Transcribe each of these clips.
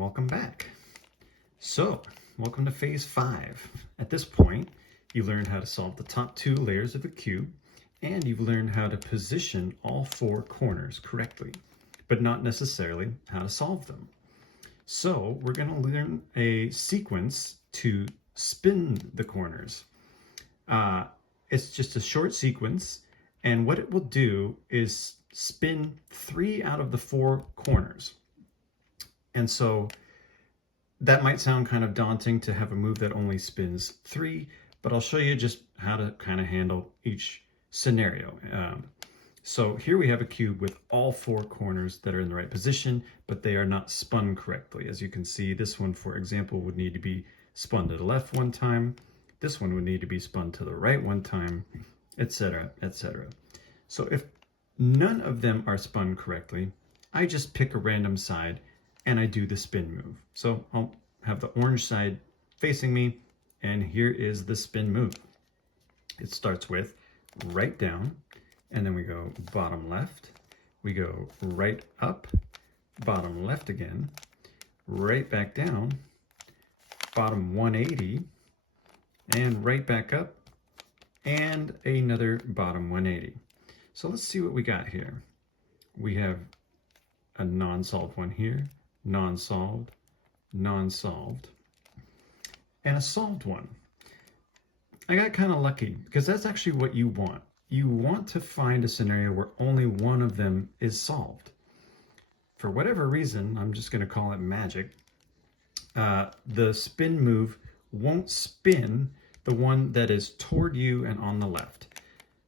welcome back. So, welcome to phase 5. At this point, you learned how to solve the top 2 layers of a cube, and you've learned how to position all 4 corners correctly, but not necessarily how to solve them. So, we're going to learn a sequence to spin the corners. It's just a short sequence, and what it will do is spin 3 out of the 4 corners. And so that might sound kind of daunting to have a move that only spins 3, but I'll show you just how to kind of handle each scenario. So here we have a cube with all 4 corners that are in the right position, but they are not spun correctly. As you can see, this one, for example, would need to be spun to the left one time. This one would need to be spun to the right one time, etc., etc. So if none of them are spun correctly, I just pick a random side and I do the spin move. So I'll have the orange side facing me, and here is the spin move. It starts with right down, and then we go bottom left, we go right up, bottom left again, right back down, bottom 180, and right back up, and another bottom 180. So let's see what we got here. We have a non-solved one here, non-solved, non-solved, and a solved one. I got kind of lucky because that's actually what you want. You want to find a scenario where only one of them is solved. For whatever reason, I'm just going to call it magic, the spin move won't spin the one that is toward you and on the left.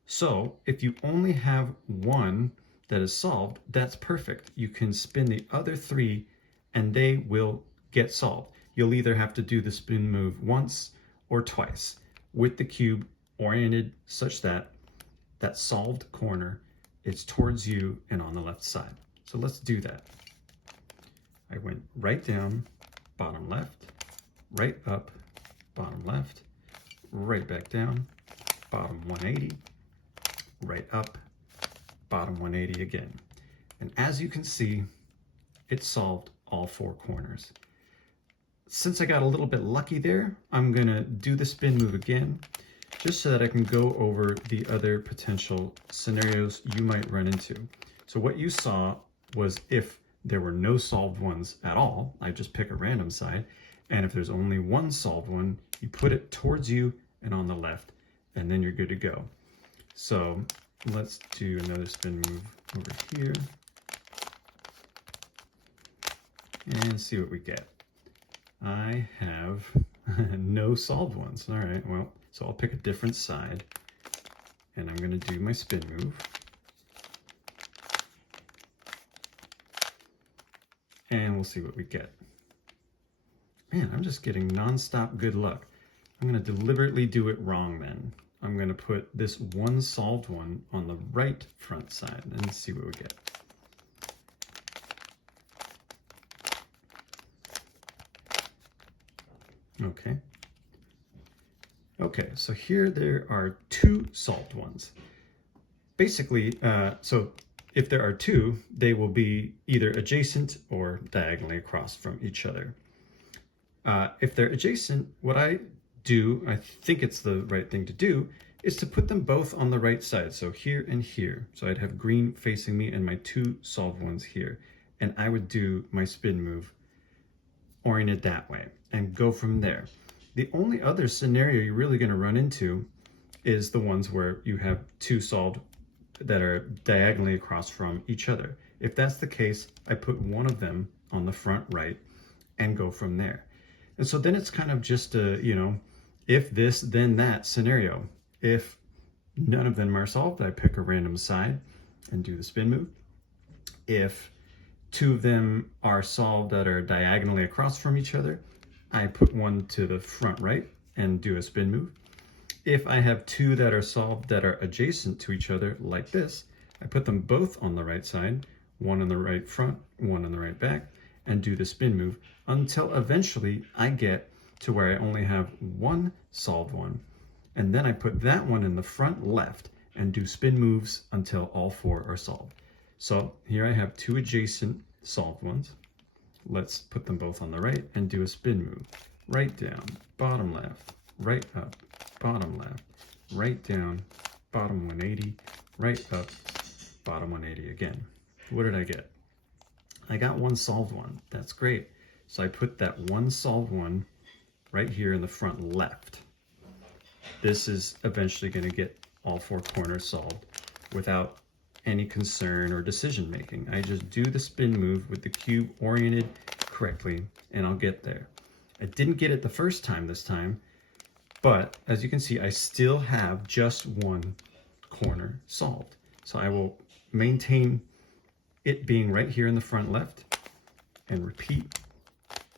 So if you only have one that is solved, that's perfect. You can spin the other 3 and they will get solved. You'll either have to do the spin move once or twice with the cube oriented such that that solved corner is towards you and on the left side. So let's do that. I went right down, bottom left, right up, bottom left, right back down, bottom 180, right up, bottom 180 again. And as you can see, it solved all 4 corners. Since I got a little bit lucky there, I'm gonna do the spin move again, just so that I can go over the other potential scenarios you might run into. So what you saw was if there were no solved ones at all, I just pick a random side, and if there's only one solved one, you put it towards you and on the left, and then you're good to go. So let's do another spin move over here and see what we get. I have no solved ones. All right, well, so I'll pick a different side and I'm gonna do my spin move. And we'll see what we get. Man, I'm just getting nonstop good luck. I'm gonna deliberately do it wrong then. I'm gonna put this one solved one on the right front side and see what we get. Okay, so here there are 2 solved ones. Basically, so if there are 2, they will be either adjacent or diagonally across from each other. If they're adjacent, what I do, I think it's the right thing to do, is to put them both on the right side. So here and here. So I'd have green facing me and my 2 solved ones here. And I would do my spin move oriented that way and go from there. The only other scenario you're really going to run into is the ones where you have 2 solved that are diagonally across from each other. If that's the case, I put one of them on the front right and go from there. And so then it's kind of just a, if this, then that scenario. If none of them are solved, I pick a random side and do the spin move. If 2 of them are solved that are diagonally across from each other, I put one to the front right and do a spin move. If I have 2 that are solved that are adjacent to each other like this, I put them both on the right side, one on the right front, one on the right back, and do the spin move until eventually I get to where I only have 1 solved one. And then I put that one in the front left and do spin moves until all 4 are solved. So here I have 2 adjacent solved ones. Let's put them both on the right and do a spin move. Right down, bottom left, right up, bottom left, right down, bottom 180, right up, bottom 180 again. What did I get? I got one solved one. That's great. So I put that one solved one right here in the front left. This is eventually going to get all four corners solved without any concern or decision making. I just do the spin move with the cube oriented correctly and I'll get there. I didn't get it the first time this time, but as you can see, I still have just one corner solved. So I will maintain it being right here in the front left and repeat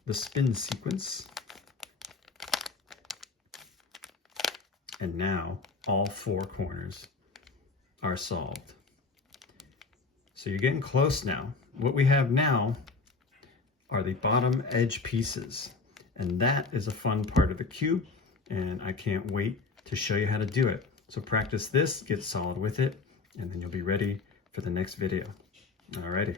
the spin sequence. And now all four corners are solved. So you're getting close now. What we have now are the bottom edge pieces. And that is a fun part of the cube. And I can't wait to show you how to do it. So practice this, get solid with it, and then you'll be ready for the next video. Alrighty.